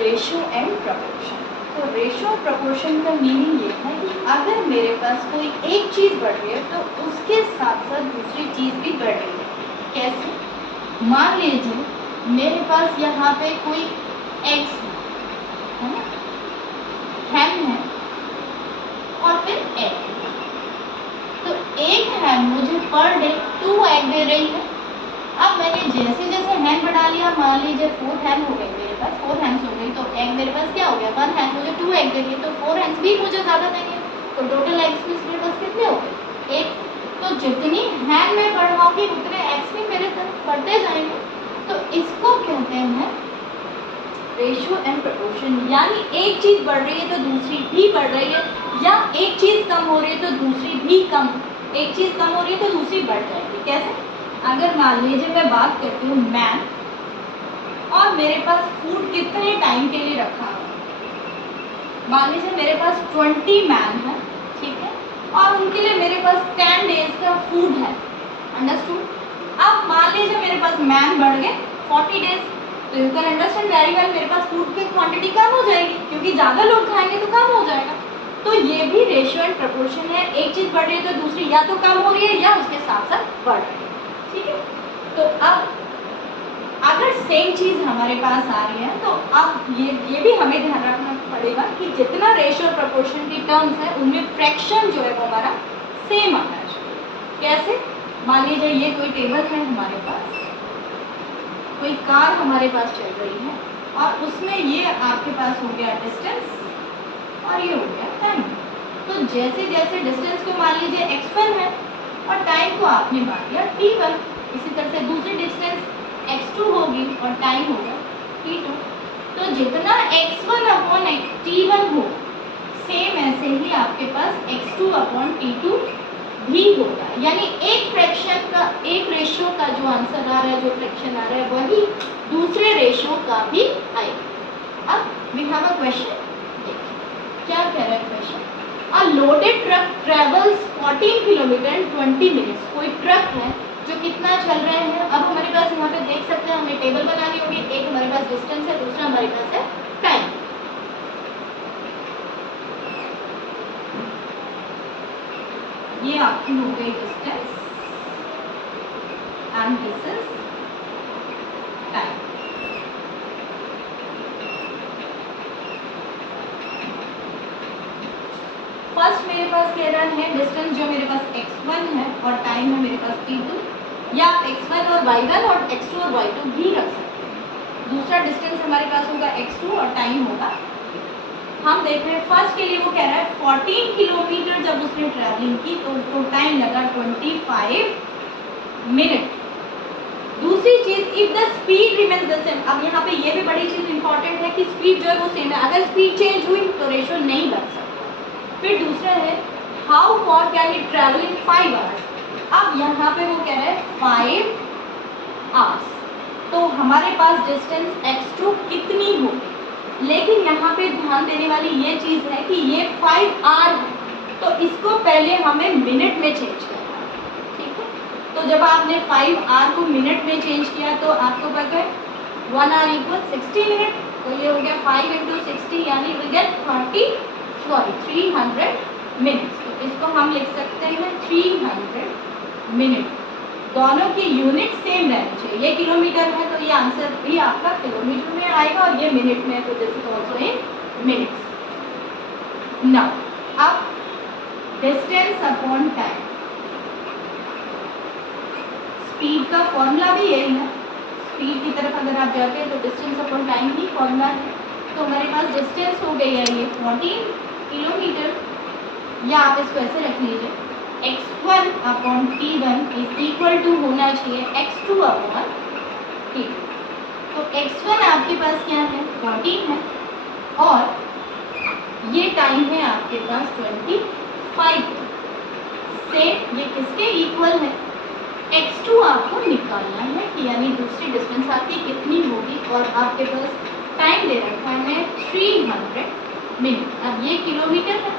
Ratio and proportion. तो ratio और proportion का मीनिंग ये है कि अगर मेरे पास कोई एक चीज़ बढ़ रही है तो उसके साथ साथ दूसरी चीज़ भी बढ़ रही है। कैसे? मान लीजिए मेरे पास यहाँ पे कोई एग्स है ना, हैम है और फिर एग। तो एक हैम मुझे पर डे 2 एग दे रही है। अब मैंने जैसे जैसे हैम बढ़ा लिया, मान लीजिए 4 हैम हो गई मेरे पास, 4 हैम्स हो गई, तो एग मेरे पास क्या हो गया, 1 हैम मुझे 2 एग दे रही है, तो 4 हैम्स भी मुझे ज़्यादा देंगे, तो टोटल एग्स भी मेरे पास कितने हो गए, 1। तो जितनी हैम मैं बढ़ाऊंगी उतने एग्स भी मेरे तरफ बढ़ते जाएंगे। तो इसको कहते हैं रेशियो एंड प्रपोर्शन, यानी एक चीज़ बढ़ रही है तो दूसरी भी बढ़ रही है, या एक चीज़ कम हो रही है तो दूसरी भी कम, एक चीज़ कम हो रही है तो दूसरी बढ़ जाएगी। कैसे? अगर मान लीजिए मैं बात करती हूँ मैन, और मेरे पास फूड कितने टाइम के लिए रखा है, मान लीजिए मेरे पास 20 मैन है, ठीक है, और उनके लिए मेरे पास 10 डेज का फूड है। अंडरस्टूड? अब मान लीजिए मेरे पास मैन बढ़ गए 40 डेज, तो you can understand very well मेरे पास फूड की क्वांटिटी कम हो जाएगी, क्योंकि ज़्यादा लोग खाएंगे तो कम हो जाएगा। तो ये भी रेशियो एंड प्रपोर्शन है, एक चीज़ बढ़ रही है तो दूसरी या तो कम हो रही है या उसके साथ साथ बढ़ रही है। ठीक है, तो अब अगर सेम चीज़ हमारे पास आ रही है तो अब ये भी हमें ध्यान रखना पड़ेगा कि जितना रेशियो और प्रपोर्शन की टर्म्स है उनमें फ्रैक्शन जो है वो हमारा सेम आना चाहिए। कैसे? मान लीजिए ये कोई टेबल है हमारे पास, कोई कार हमारे पास चल रही है, और उसमें ये आपके पास हो गया डिस्टेंस और ये हो गया टाइम। तो जैसे जैसे डिस्टेंस को मान लीजिए x1 है और टाइम को आपने मान लिया t1, इसी तरह से दूसरी डिस्टेंस x2 होगी और टाइम होगा t2। तो जितना x1 अपॉन t1 हो, सेम ऐसे ही आपके पास x2 अपॉन t2 भी होगा, यानी एक फ्रैक्शन का, एक रेशियो का जो आंसर आ रहा है, जो फ्रैक्शन आ रहा है, वही दूसरे रेशियो का भी आएगा। अब वी हैव अ क्वेश्चन, क्या कह रहा है क्वेश्चन? अ लोडेड ट्रक ट्रेवल्स 14 किलोमीटर इन 20 मिनट्स। कोई ट्रक है जो कितना चल रहे हैं, अब हमारे पास यहाँ पे देख सकते हैं, हमें टेबल बनानी होगी, एक हमारे पास डिस्टेंस है, दूसरा हमारे पास है टाइम। ये आपकी हो गई distance and this is time. First मेरे पास कह रहा है डिस्टेंस जो मेरे पास x1 है और टाइम है मेरे पास t2, या x1 और y1 और x2 और y2 भी रख सकते हैं। दूसरा डिस्टेंस हमारे पास होगा x2 और टाइम होगा, हम देख रहे हैं फर्स्ट के लिए वो कह रहा है 14 किलोमीटर जब उसने ट्रैवलिंग की तो उसको टाइम लगा 25 मिनट। दूसरी चीज, if the speed remains the same, अब यहाँ पे ये भी बड़ी चीज इंपॉर्टेंट है कि स्पीड जो है वो सेम है, अगर स्पीड चेंज हुई तो रेशियो नहीं बन सकता। फिर दूसरा है how for can it travel in 5 hours. अब यहाँ पे वो कह रहा है 5 आवर्स, तो हमारे पास डिस्टेंस x2 कितनी होगी, लेकिन यहाँ पे ध्यान देने वाली ये चीज़ है कि ये 5 आवर है, तो इसको पहले हमें मिनट में चेंज करना है। ठीक है, तो जब आपने 5 आवर को मिनट में चेंज किया तो आपको पता है 1 आवर इक्वल 60 मिनट, तो ये हो गया 5 × 60 यानी विल गेट 300 मिनट्स। तो इसको हम लिख सकते हैं 300 मिनट। दोनों की यूनिट सेम रहनी चाहिए, ये किलोमीटर है तो ये आंसर भी आपका किलोमीटर में आएगा, और ये मिनट में है तो this is also in minutes. Now अब डिस्टेंस अपॉन टाइम, स्पीड का फॉर्मूला भी यही है, स्पीड की तरफ अगर आप जाते हैं तो डिस्टेंस अपॉन टाइम ही फॉर्मूला है। तो हमारे पास डिस्टेंस हो गई है ये 14 किलोमीटर, या आप इसको ऐसे रख लीजिए x1 upon t1 is equal to होना चाहिए x2 अपॉन t2। तो x1 आपके पास क्या है, 14 है, और ये टाइम है आपके पास 25 से, ये किसके इक्वल है, x2 आपको निकालना है कि यानी दूसरी डिस्टेंस आपकी कितनी होगी, और आपके पास टाइम दे रखा है 300 मिनट। अब ये किलोमीटर है,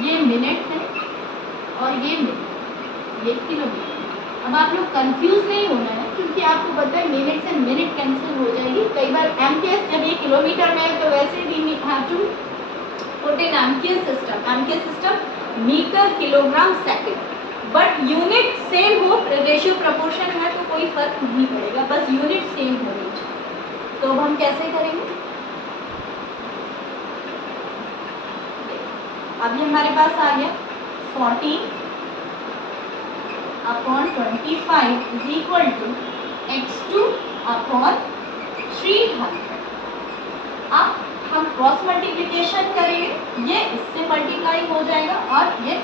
ये मिनट है, और ये मिनट, ये किलोमीटर। अब आप लोग कंफ्यूज नहीं होना है कि क्योंकि आपको पता है मिनट से मिनट कैंसिल हो जाएगी। कई बार एमकेएस जब ये किलोमीटर में है तो वैसे भी have to put in MKS system metre kilogram second, but unit same हो, रेशियो प्रपोर्शन है तो कोई फर्क नहीं पड़ेगा, बस यूनिट सेम होनी चाहिए। तो अब हम कैसे करेंगे, अभी हमारे पास आ गया 14 upon 25 is equal to x2 upon 300। अब हम क्रॉस मल्टीप्लिकेशन करेंगे, ये इससे मल्टीप्लाई हो जाएगा और ये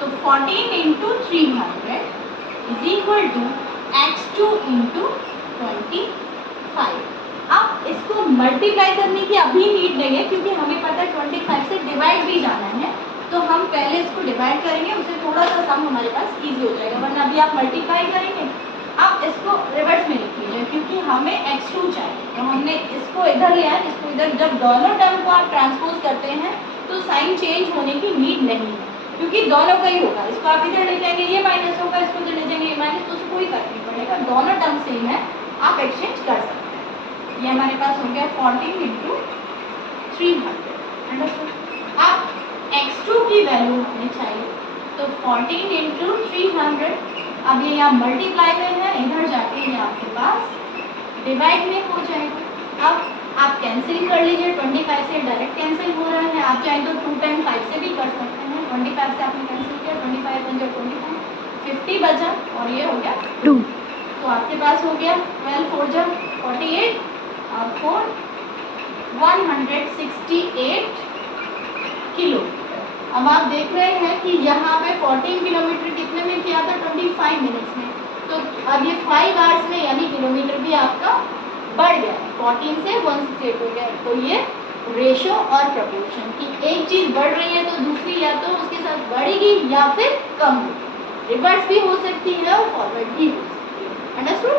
तो 14 into 300 is equal to x2 into 25। अब इसको मल्टीप्लाई करने की अभी नीड नहीं है क्योंकि हमें पता है 25 से डिवाइड भी जाना है, तो हम पहले इसको डिवाइड करेंगे, उससे थोड़ा सा सम हमारे पास इजी हो जाएगा, वरना अभी आप मल्टीप्लाई करेंगे। आप इसको रिवर्स में लिख लीजिए क्योंकि हमें x2 चाहिए, तो हमने इसको इधर लिया है, इसको इधर। जब दोनों टर्म को आप ट्रांसपोज करते हैं तो साइन चेंज होने की नीड नहीं है क्योंकि दोनों का ही होगा। इसको आप इधर ले जाएंगे ये माइनस होगा, इसको इधर ले जाएंगे ये माइनस, तो उसको कोई फर्क नहीं पड़ेगा, दोनों टर्म सेम है, आप एक्सचेंज कर सकते हैं। ये हमारे पास हो गया 14 इंटू 300, अंडरस्टूड। अब x2 की वैल्यू हमें चाहिए, तो 14 इंटू 300, अब ये यहाँ मल्टीप्लाई में है, इधर जाके ये आपके पास डिवाइड में हो जाएगा। अब आप कैंसिल कर लीजिए, 25 से डायरेक्ट कैंसिल हो रहा है, आप चाहे तो 2 टाइम 5 से भी कर सकते हैं। 25 से आपने कैंसिल किया, 25 पंजा 25, 50 बचा और ये हो गया 2, तो आपके पास हो गया 12 4 जा 48 और 4 168 किलोमीटर। अब आप देख रहे हैं कि यहाँ पे 14 किलोमीटर कितने में किया था, 25 मिनट्स में, तो अब ये 5 आवर्स में यानी किलोमीटर भी आपका बढ़ गया, 14 से 168 हो गया। तो ये रेशो और प्रपोर्शन की एक चीज़ बढ़ रही है तो दूसरी या तो उसके साथ बढ़ेगी या फिर कम होगी, रिवर्स भी हो सकती है और फॉरवर्ड भी हो सकती है, अंडरस्टूड।